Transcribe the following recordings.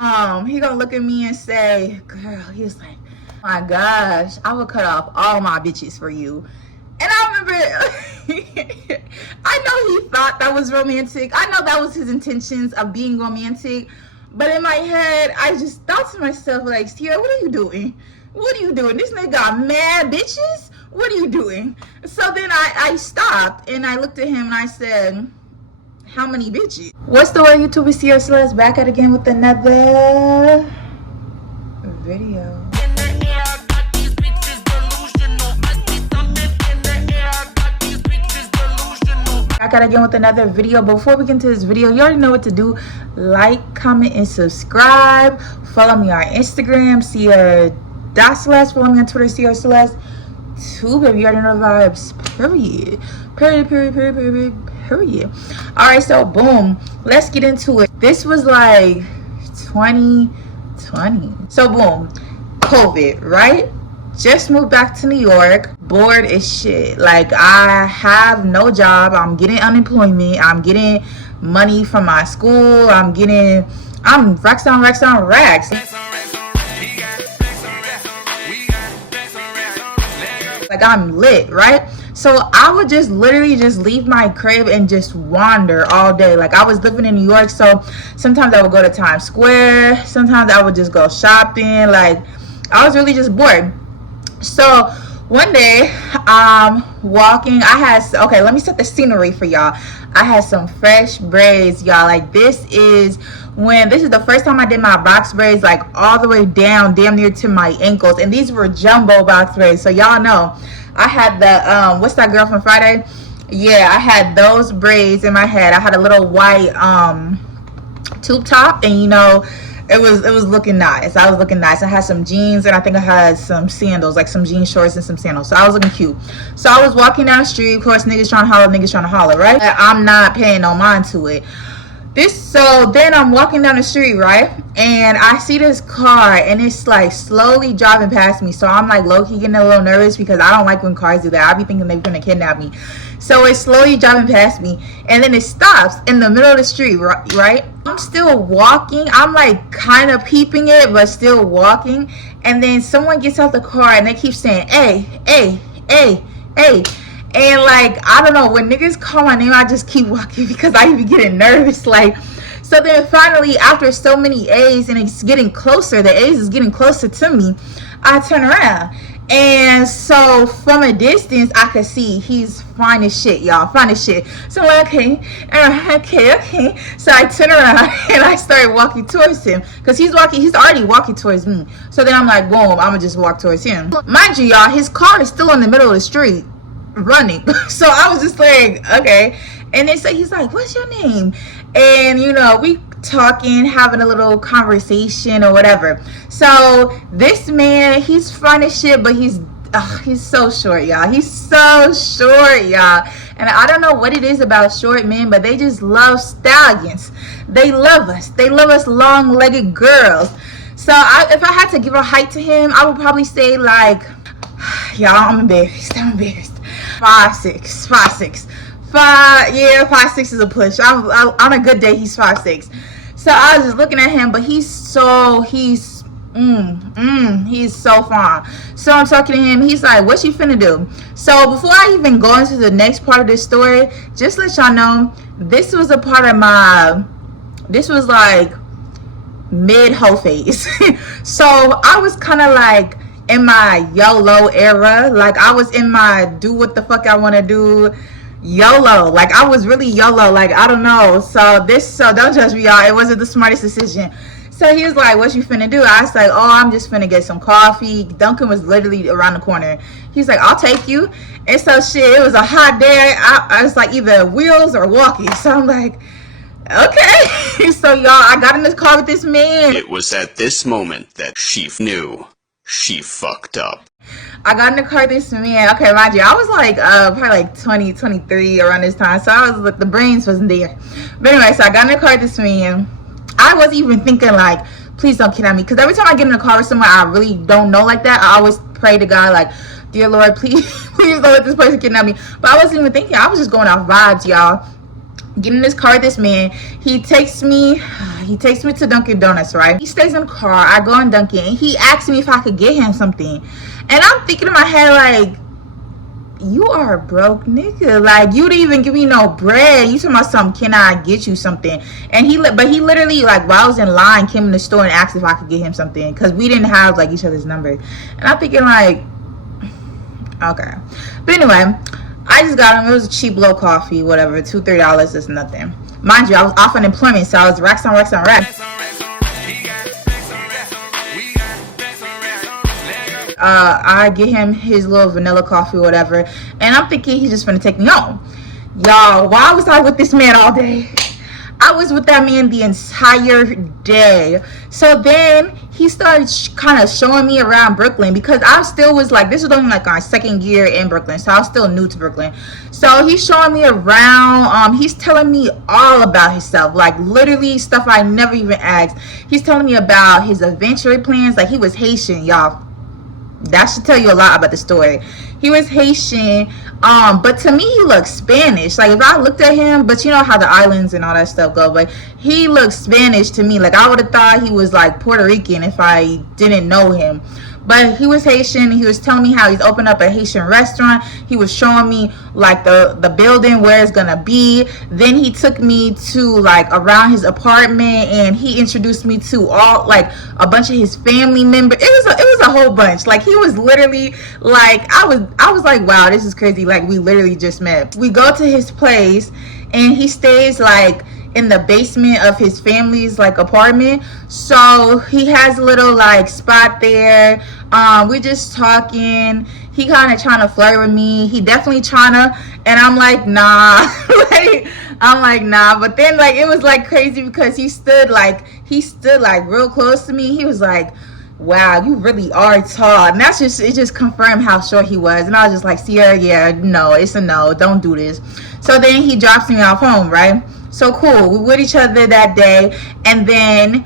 He gonna look at me and say, girl, he was like, my gosh, I would cut off all my bitches for you. And I remember, I know he thought that was romantic. I know that was his intentions of being romantic. But in my head, I just thought to myself, like, Ciara, what are you doing? What are you doing? This nigga got mad bitches? What are you doing? So then I stopped and I looked at him and I said, how many bitches? What's the word, YouTube? It's Ciara Celeste back at again with another video. Back at again with another video. Before we get into this video, you already know what to do. Like, comment, and subscribe. Follow me on Instagram, Ciara.Celeste. Follow me on Twitter, Ciara Celeste. Too, baby. You already know the vibes. Period. Period. Alright, so boom. Let's get into it. This was like 2020. So boom. COVID, right? Just moved back to New York, bored as shit. Like, I have no job. I'm getting unemployment. I'm getting money from my school. I'm racks on racks. Like, I'm lit, right? So I would just literally just leave my crib and just wander all day. Like, I was living in New York, so sometimes I would go to Times Square. Sometimes I would just go shopping. Like, I was really just bored. So one day I'm walking. Okay, let me set the scenery for y'all. I had some fresh braids, y'all. Like, this is the first time I did my box braids, like all the way down damn near to my ankles, and these were jumbo box braids. So y'all know I had the what's that girl from Friday? Yeah, I had those braids in my head. I had a little white tube top, and you know, it was looking nice. I was looking nice. I had some jeans, and I think I had some sandals, like some jean shorts and some sandals. So I was looking cute. So I was walking down the street. Of course, niggas trying to holler, right? I'm not paying no mind to it. So then I'm walking down the street, right? And I see this car, and it's like slowly driving past me. So I'm like low-key getting a little nervous because I don't like when cars do that. I be thinking they're gonna kidnap me. So it's slowly driving past me, and then it stops in the middle of the street, right? I'm still walking. I'm like kind of peeping it, but still walking. And then someone gets out the car, and they keep saying, hey, hey, hey, hey. And like, I don't know, when niggas call my name, I just keep walking because I be getting nervous. Like, so then finally, after so many A's and it's getting closer, the A's is getting closer to me, I turn around. And so from a distance, I could see he's fine as shit, y'all. Fine as shit. So I'm like, okay. So I turn around and I started walking towards him because he's already walking towards me. So then I'm like, boom, I'm gonna just walk towards him. Mind you, y'all, his car is still in the middle of the street running. So I was just like, okay. And then so he's like, what's your name? And you know, we talking, having a little conversation or whatever. So this man, he's fine as shit, but he's so short, y'all. He's so short, y'all. And I don't know what it is about short men, but they just love stallions. They love us long-legged girls. So if I had to give a height to him, I would probably say like, y'all, I'm embarrassed. 5'6". 5'6" is a push. On a good day, he's 5'6". So I was just looking at him, but he's so fine. So I'm talking to him. He's like, what you finna do? So before I even go into the next part of this story, just let y'all know, this was a part of this was like mid-hoe phase. So I was kind of like in my YOLO era. Like, I was in my do what the fuck I want to do YOLO. Like, I was really YOLO. Like, I don't know. So don't judge me, y'all. It wasn't the smartest decision. So he was like, what you finna do? I was like, oh, I'm just finna get some coffee. Dunkin' was literally around the corner. He's like, I'll take you. And so shit, it was a hot day. I was like, either wheels or walking. So I'm like, okay. So y'all, I got in this car with this man. It was at this moment that she knew she fucked up. I got in the car with this man. Okay, mind you, I was like probably like 20, 23 around this time. So I was like, the brains wasn't there. But anyway, so I got in the car with this man. I wasn't even thinking like, please don't kidnap me. Because every time I get in the car with someone I really don't know like that, I always pray to God like, dear Lord, please don't let this person kidnap me. But I wasn't even thinking. I was just going off vibes, y'all. Get in this car with this man. He takes me to Dunkin' Donuts, right? He stays in the car. I go in Dunkin', and he asks me if I could get him something. And I'm thinking in my head, like, you are a broke nigga. Like, you didn't even give me no bread. You talking about something, can I get you something? And he literally, like, while I was in line, came in the store and asked if I could get him something, because we didn't have, like, each other's number. And I'm thinking, like, okay. But anyway, I just got him. It was a cheap, low coffee, whatever. $2, $3 is nothing. Mind you, I was off unemployment, so I was racks on racks on racks. I get him his little vanilla coffee or whatever, and I'm thinking he's just gonna take me home. Y'all, why was I with this man all day? I was with that man the entire day. So then he started kind of showing me around Brooklyn, because I still was like, this was only like my second year in Brooklyn, so I was still new to Brooklyn. So he's showing me around. He's telling me all about himself, like literally stuff I never even asked. He's telling me about his adventure plans. Like, he was Haitian, y'all. That should tell you a lot about the story. He was Haitian, but to me he looked Spanish. Like, if I looked at him, but you know how the islands and all that stuff go, but he looked Spanish to me. Like, I would have thought he was like Puerto Rican if I didn't know him. But he was Haitian. He was telling me how he's opened up a Haitian restaurant. He was showing me like the building where it's gonna be. Then he took me to like around his apartment, and he introduced me to all like a bunch of his family members. It was a whole bunch. Like, he was literally like, I was like, wow, this is crazy. Like, we literally just met. We go to his place, and he stays like in the basement of his family's like apartment. So he has a little like spot there. We just talking. He kind of trying to flirt with me. He definitely trying to, and I'm like, nah. I'm like, nah. But then like, it was like crazy, because he stood like real close to me. He was like, wow, you really are tall. And it just confirmed how short he was. And I was just like, Ciara, yeah, no, it's a no, don't do this. So then he drops me off home, right? So cool, we with each other that day. And then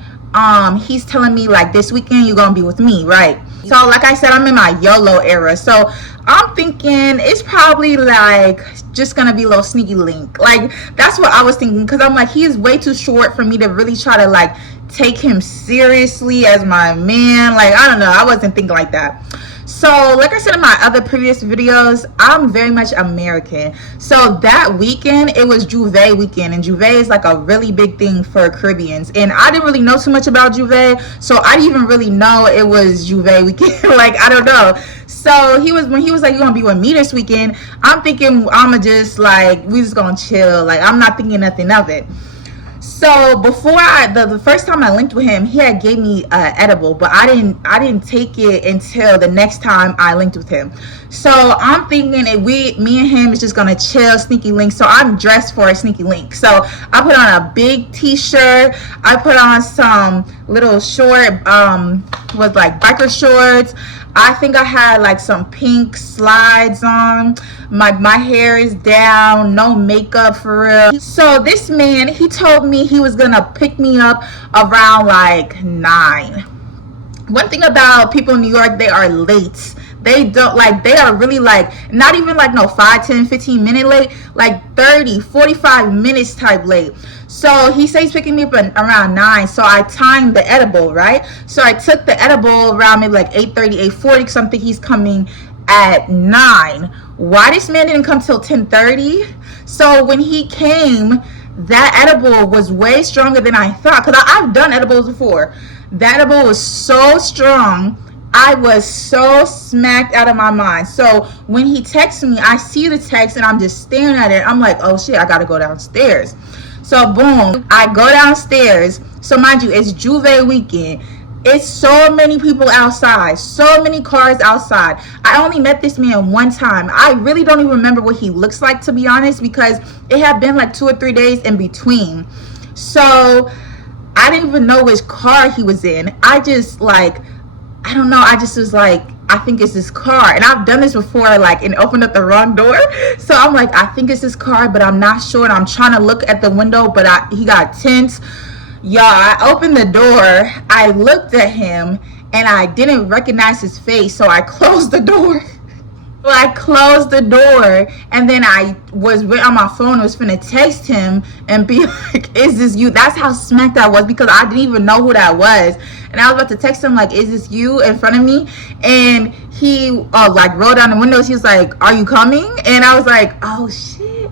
he's telling me like, this weekend you're gonna be with me, right? So like I said, I'm in my YOLO era, so I'm thinking it's probably like just gonna be a little sneaky link. Like, that's what I was thinking, because I'm like, he is way too short for me to really try to like take him seriously as my man. Like, I don't know, I wasn't thinking like that. So like I said in my other previous videos, I'm very much American. So that weekend, it was Juve weekend, and Juve is like a really big thing for Caribbeans, and I didn't really know too much about Juve, so I didn't even really know it was Juve weekend. Like, I don't know. So when he was like, you gonna be with me this weekend, I'm thinking I'ma just like, we just gonna chill. Like, I'm not thinking nothing of it. So before the first time I linked with him, he had gave me edible, but I didn't take it until the next time I linked with him. So I'm thinking me and him is just gonna chill, sneaky link. So I'm dressed for a sneaky link. So I put on a big t-shirt. I put on some little short with like biker shorts. I think I had like some pink slides on. My hair is down, no makeup for real. So this man, he told me he was gonna pick me up around like 9. One thing about people in New York, they are late. They are really like, not even like no 5, 10, 15 minute late, like 30, 45 minutes type late. So he says he's picking me up around 9. So I timed the edible, right? So I took the edible around maybe like 8:30, 8:40, because I'm thinking he's coming at 9. Why this man didn't come till 10:30? So when he came, that edible was way stronger than I thought, because I've done edibles before. That edible was so strong, I was so smacked out of my mind. So when he texts me, I see the text and I'm just staring at it. I'm like, oh shit, I gotta go downstairs. So boom, I go downstairs. So mind you, it's Juve weekend. It's so many people outside, so many cars outside. I only met this man one time. I really don't even remember what he looks like, to be honest, because it had been like 2 or 3 days in between. So I didn't even know which car he was in. I just like, I don't know, I just was like, I think it's this car. And I've done this before, like, and opened up the wrong door. So I'm like, I think it's this car, but I'm not sure. And I'm trying to look at the window, but he got tints. Y'all, I opened the door, I looked at him, and I didn't recognize his face, so I closed the door. like closed the door, and then I was on my phone, was finna text him and be like, is this you? That's how smacked I was, because I didn't even know who that was. And I was about to text him like, is this you, in front of me? And he like rolled down the windows. He was like, are you coming? And I was like, oh shit.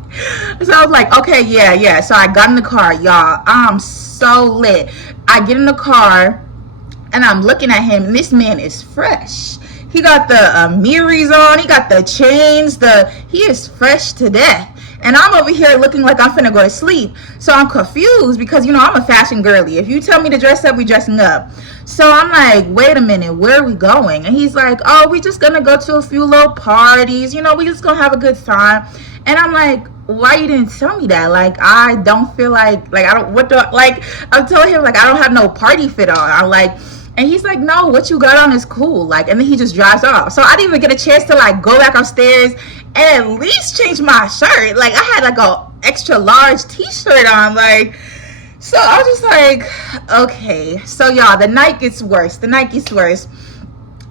So I was like, okay, yeah. So I got in the car, y'all. I'm so lit. I get in the car and I'm looking at him, and this man is fresh. He got the mirrors on. He got the chains. He is fresh to death. And I'm over here looking like I'm finna go to sleep. So I'm confused because, I'm a fashion girly. If you tell me to dress up, we dressing up. So I'm like, wait a minute, where are we going? And he's like, oh, we just gonna go to a few little parties. We just gonna have a good time. And I'm like, why you didn't tell me that? Like, I don't feel like I don't, I'm telling him, like, I don't have no party fit on. I'm like, and he's like, no, what you got on is cool. Like, and then he just drives off. So I didn't even get a chance to like go back upstairs and at least change my shirt. Like, I had like a extra large t-shirt on. Like, so I was just like, okay. So y'all, the night gets worse.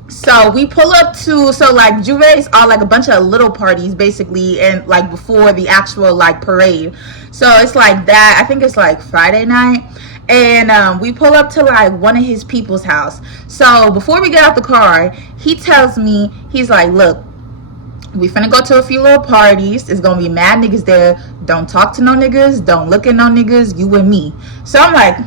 So we pull up to, so like Juve's are like a bunch of little parties basically, and like before the actual like parade. So it's like that. I think it's like Friday night. And we pull up to like one of his people's house. So before we get out the car, he tells me, he's like, look, we finna go to a few little parties. There's gonna be mad niggas there. Don't talk to no niggas. Don't look at no niggas. You and me. So I'm like,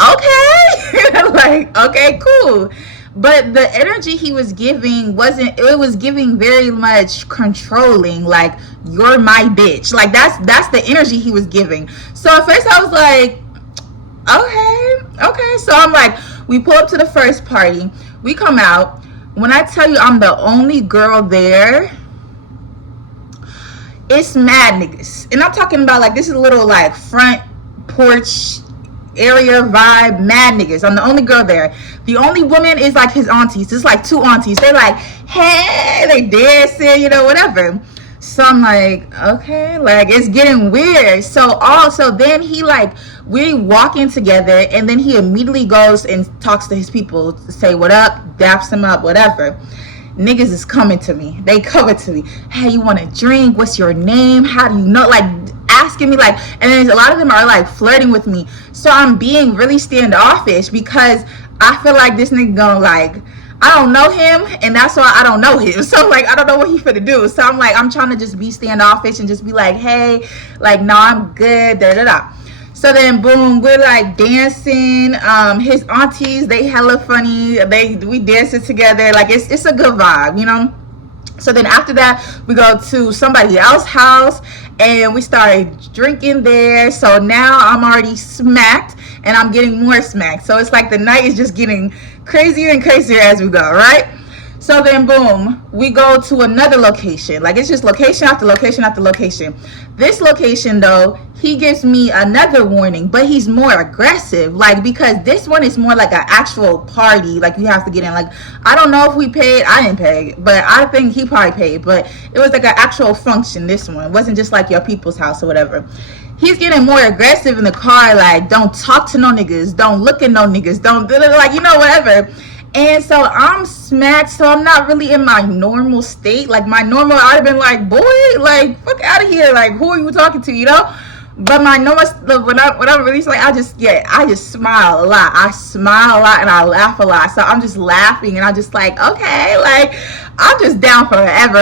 okay. Like, okay, cool. But the energy he was giving it was giving very much controlling, like, you're my bitch. Like, that's the energy he was giving. So at first I was like, okay. So I'm like, we pull up to the first party. We come out. When I tell you I'm the only girl there, it's mad niggas. And I'm talking about like, this is a little like front porch area vibe, mad niggas. I'm the only girl there. The only woman is like his aunties. It's like two aunties. They're like, hey, they dancing, whatever. So I'm like, okay, like, it's getting weird. So then he like, we walking together, and then he immediately goes and talks to his people to say what up, daps them up, whatever. Niggas is coming to me. They coming to me. Hey, you want a drink? What's your name? How do you know? Like, asking me, like, and then a lot of them are like flirting with me. So I'm being really standoffish because I feel like this nigga gonna like, I don't know him, and that's why I don't know him. So like, I don't know what he finna do. So I'm like, I'm trying to just be standoffish and just be like, hey, like, no, I'm good, da. So then boom, we're like dancing. His aunties, they hella funny. We dancing together. Like, it's a good vibe, So then after that, we go to somebody else's house and we started drinking there. So now I'm already smacked and I'm getting more smacked. So it's like the night is just getting crazier and crazier as we go, right? So then boom, we go to another location. Like, it's just location after location after location. This location though, he gives me another warning, but he's more aggressive. Like, because this one is more like an actual party. Like, you have to get in. Like, I don't know if we paid. I didn't pay, but I think he probably paid. But it was like an actual function, this one. It wasn't just like your people's house or whatever. He's getting more aggressive in the car. Like, don't talk to no niggas. Don't look at no niggas. Don't, like, whatever. And so I'm smacked, so I'm not really in my normal state. Like, my normal, I'd have been like, boy, like, fuck out of here. Like, who are you talking to, But my normal, when I'm really like, I just smile a lot. I smile a lot and I laugh a lot. So I'm just laughing and I'm just like, okay, like, I'm just down forever.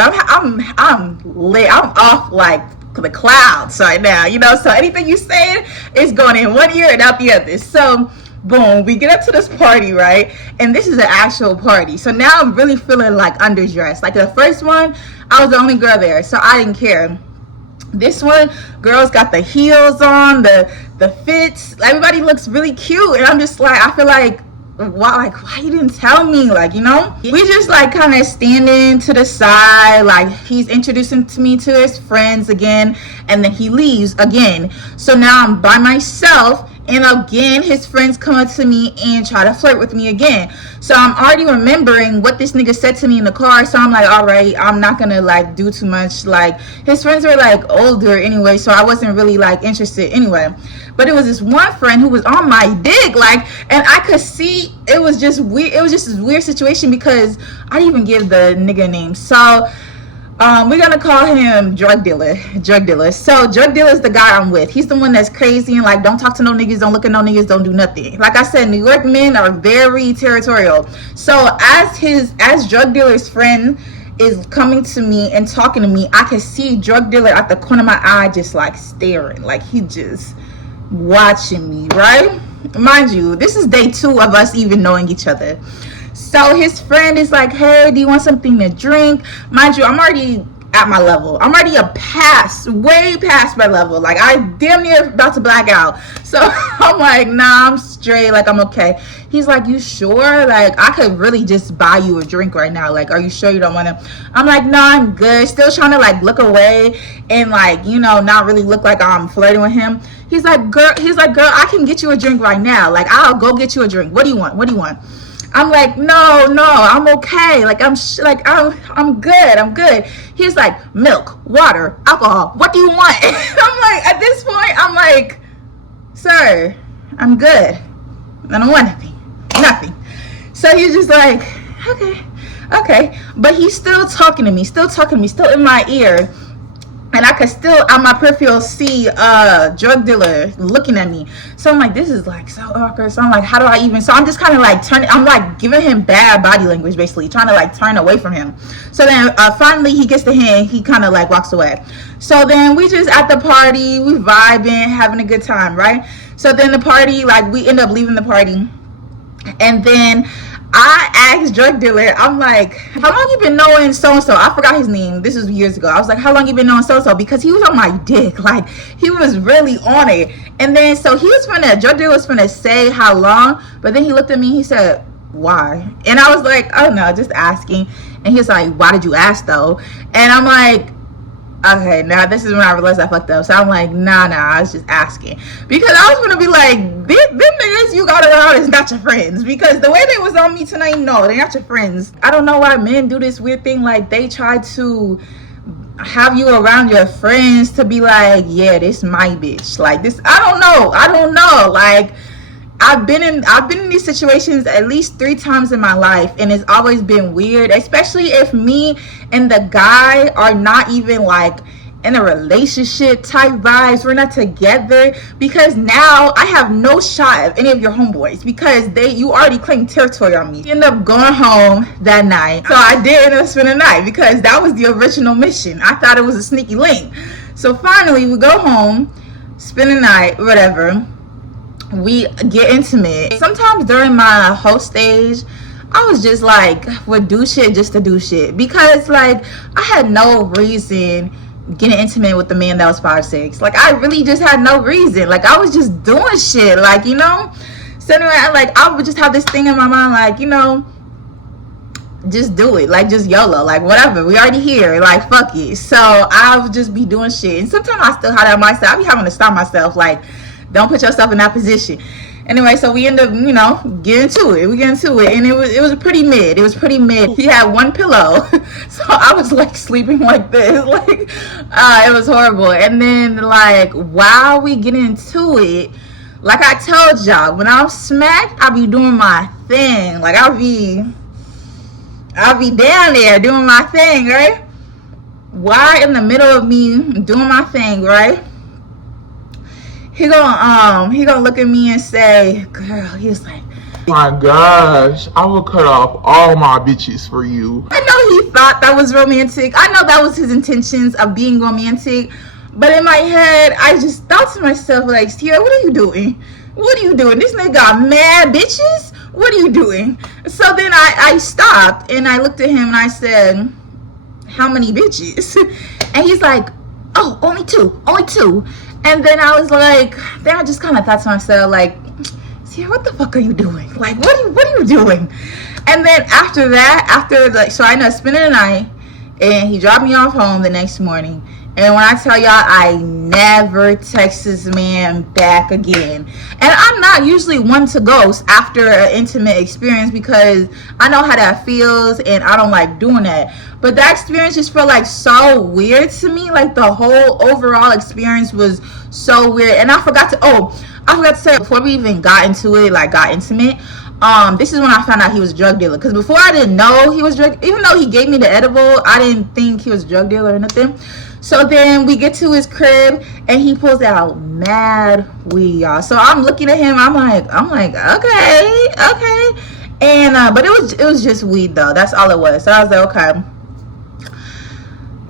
I'm lit. I'm off like the clouds right now, So anything you saying is going in one ear and out the other. So boom, we get up to this party, right? And this is an actual party. So now I'm really feeling like underdressed. Like, the first one, I was the only girl there, so I didn't care. This one, girls got the heels on, the fits. Everybody looks really cute, and I'm just like, I feel like, why you didn't tell me? Like, we just like kind of standing to the side. Like, he's introducing me to his friends again, and then he leaves again. So now I'm by myself And again, his friends come up to me and try to flirt with me again. So I'm already remembering what this nigga said to me in the car. So I'm like, all right, I'm not gonna like do too much. Like, his friends were like older anyway, so I wasn't really like interested anyway. But it was this one friend who was on my dick, like, and I could see it was just weird. It was just this weird situation because I didn't even give the nigga name. So we're gonna call him drug dealer. So drug dealer is the guy I'm with. He's the one that's crazy and like don't talk to no niggas, don't look at no niggas, don't do nothing. Like I said, New York men are very territorial. So as drug dealer's friend is coming to me and talking to me, I can see drug dealer at the corner of my eye just like staring, like he just watching me, right? Mind you, this is day 2 of us even knowing each other. So his friend is like, hey, do you want something to drink? Mind you, I'm already at my level. I'm already way past my level. Like, I damn near about to black out. So I'm like, nah, I'm straight. Like, I'm okay. He's like, you sure? Like, I could really just buy you a drink right now. Like, are you sure you don't want to? I'm like, no, I'm good. Still trying to, like, look away and, like, you know, not really look like I'm flirting with him. He's like, girl, I can get you a drink right now. Like, I'll go get you a drink. What do you want? I'm like, no, I'm okay. Like, I'm good. He's like, milk, water, alcohol. What do you want? I'm like, at this point, I'm like, sir, I'm good. I don't want nothing. So he's just like, okay. But he's still talking to me, still in my ear. And I could still, on my peripheral, see drug dealer looking at me. So I'm like, this is like so awkward. So I'm like, how do I even? So I'm just kind of like I'm like giving him bad body language, basically trying to like turn away from him. So then finally he gets the hint. He kind of like walks away. So then we just at the party, we vibing, having a good time, right? So then the party, like we end up leaving the party, and then I asked drug dealer, I'm like, how long you been knowing so-and-so? I forgot his name. This was years ago. I was like, how long you been knowing so-and-so? Because he was on my dick. Like, he was really on it. And then, so drug dealer was finna say how long. But then he looked at me, he said, why? And I was like, oh no, just asking. And he was like, why did you ask though? And I'm like, okay, now this is when I realized I fucked up. So I'm like, nah, I was just asking. Because I was gonna be like, them niggas you got around is not your friends. Because the way they was on me tonight, no, they're not your friends. I don't know why men do this weird thing. Like, they try to have you around your friends to be like, yeah, this my bitch. Like, this, I don't know. Like, I've been in these situations at least 3 times in my life, and it's always been weird, especially if me and the guy are not even like in a relationship type vibes. We're not together, because now I have no shot of any of your homeboys because you already claimed territory on me. We ended up going home that night. So I did end up spending the night because that was the original mission. I thought it was a sneaky link. So finally we go home, spend the night, whatever. We get intimate. Sometimes during my host stage, I was just like, would do shit just to do shit, because like I had no reason getting intimate with the man that was 5'6". Like, I really just had no reason. Like, I was just doing shit, like, you know. So anyway, I would just have this thing in my mind, like, you know, just do it, like, just YOLO, like, whatever, we already here, like, fuck it. So I would just be doing shit, and sometimes I still have that mindset. I be having to stop myself, like, don't put yourself in that position. Anyway, so we end up, you know, getting to it. We get into it, and it was pretty mid. He had one pillow, so I was like sleeping like this, like, it was horrible. And then, like, while we get into it, like I told y'all, when I'm smacked, I be doing my thing. Like, I'll be down there doing my thing, right? While in the middle of me doing my thing, right? He gonna look at me and say, girl, he was like, my gosh, I will cut off all my bitches for you. I know he thought that was romantic. I know that was his intentions of being romantic. But in my head, I just thought to myself, like, Ciara, what are you doing? This nigga got mad bitches? What are you doing? So then I stopped and I looked at him and I said, how many bitches? And he's like, oh, only two. And then I was like, then I just kind of thought to myself, like, Ciara, what the fuck are you doing? Like, what are you doing? And then after that, so I ended up spending the night, and he dropped me off home the next morning, And when I tell y'all, I never text this man back again. And I'm not usually one to ghost after an intimate experience because I know how that feels and I don't like doing that. But that experience just felt like so weird to me. Like the whole overall experience was so weird. And I forgot to say before we even got into it, like got intimate, this is when I found out he was a drug dealer. Because before I didn't know he was even though he gave me the edible, I didn't think he was a drug dealer or nothing. So then we get to his crib and he pulls out mad weed, y'all. So I'm looking at him. I'm like, okay. And but it was just weed though. That's all it was. So I was like, okay.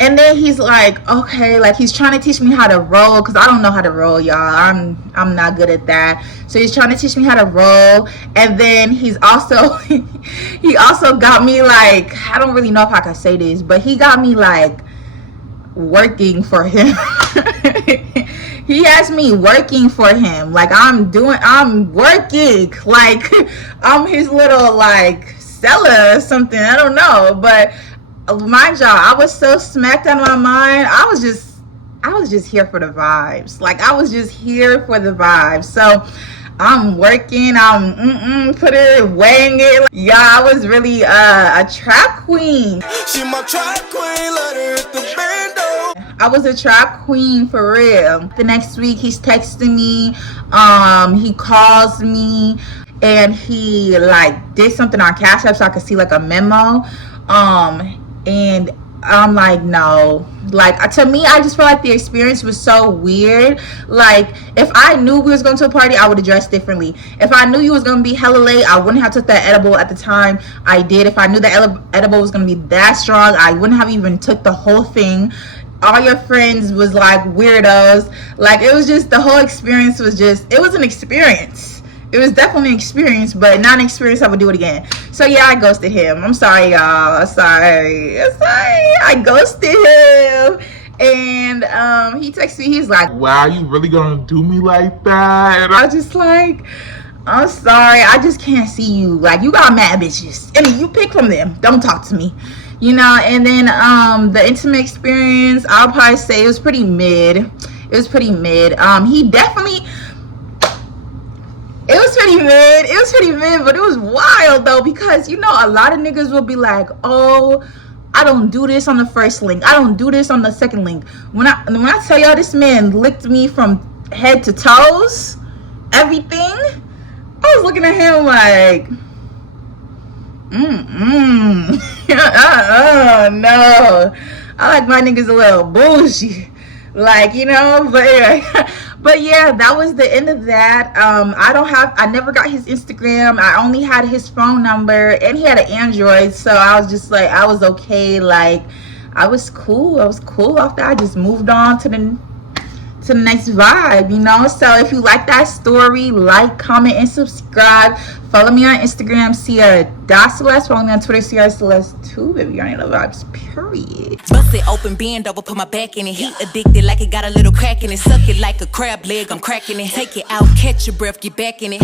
And then he's like, okay, like he's trying to teach me how to roll because I don't know how to roll, y'all. I'm not good at that. So he's trying to teach me how to roll. And then he also got me like, I don't really know if I can say this, but he got me like working for him. He has me working for him. Like I'm working. Like I'm his little like seller or something. I don't know. But mind y'all, I was so smacked out of my mind. I was just here for the vibes. Like I was just here for the vibes. So I'm working, I'm weighing it. Yeah, I was really a trap queen. She my trap queen, let her hit the bando. I was a trap queen for real. The next week he's texting me, he calls me, and he like did something on Cash App so I could see like a memo. And I'm like, no. Like, to me, I just feel like the experience was so weird. Like, if I knew we was going to a party, I would have dressed differently. If I knew you was going to be hella late, I wouldn't have took that edible at the time I did. If I knew that edible was going to be that strong, I wouldn't have even took the whole thing. All your friends was like weirdos. Like, it was just, the whole experience was just, it was an experience. It was definitely an experience, but not an experience I would do it again. So yeah, I ghosted him. I'm sorry, y'all. I'm sorry. I ghosted him. And he texted me. He's like, wow, you really gonna do me like that? I was just like, I'm sorry. I just can't see you. Like, you got mad bitches. I mean, you pick from them. Don't talk to me. You know, and then the intimate experience, I'll probably say it was pretty mid. It was pretty mid. He definitely... It was pretty mid, but it was wild though, because you know a lot of niggas will be like, oh, I don't do this on the first link, I don't do this on the second link. When I tell y'all, this man licked me from head to toes, everything. I was looking at him like, no, I like my niggas a little bullshit, like, you know. But yeah, that was the end of that. I never got his Instagram. I only had his phone number, and he had an Android, so I was just like, I was okay. Like, I was cool off that. I just moved on to the next vibe, you know. So if you like that story, like, comment, and subscribe. Follow me on Instagram, Ciara.Celeste. Follow me on Twitter, Ciara Celeste 2. Baby, you ain't no vibes, period. Bust it open, bend over, put my back in it. Heat addicted like it got a little crack in it. Suck it like a crab leg, I'm cracking it. Take it out, catch your breath, get back in it.